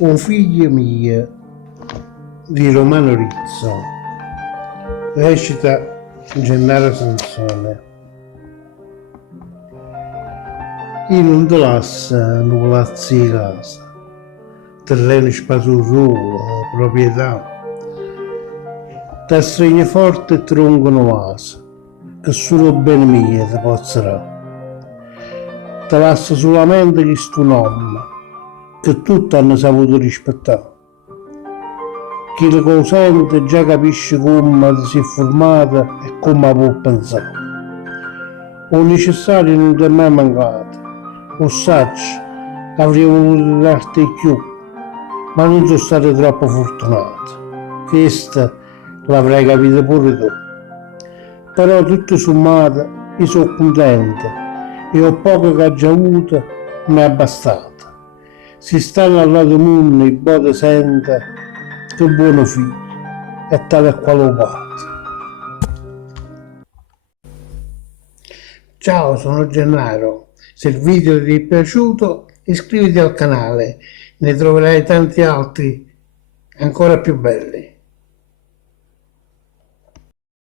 O figlia mia di Romano Rizzo, recita Gennaro Sansone. Io non te lascio un palazzo di casa, terreno spasurruolo, proprietà. Ti stringe forte e tronco un vaso, che solo bene mio ti pozzerà. Ti lascio solamente questo nome, che tutti hanno saputo rispettare. Chi lo consente già capisce come si è formata e come può pensare. O necessario non ti è mai mancato, o saggio avrei voluto darti di più, ma non sono stato troppo fortunato. Questa l'avrei capito pure tu. Però tutto sommato io sono contento e ho poco che ho già avuto mi è bastato. Si stanno al lato mondo, il bote sente che buono figlio e tale e quale lo parte. Ciao, sono Gennaro. Se il video ti è piaciuto, iscriviti al canale, ne troverai tanti altri ancora più belli.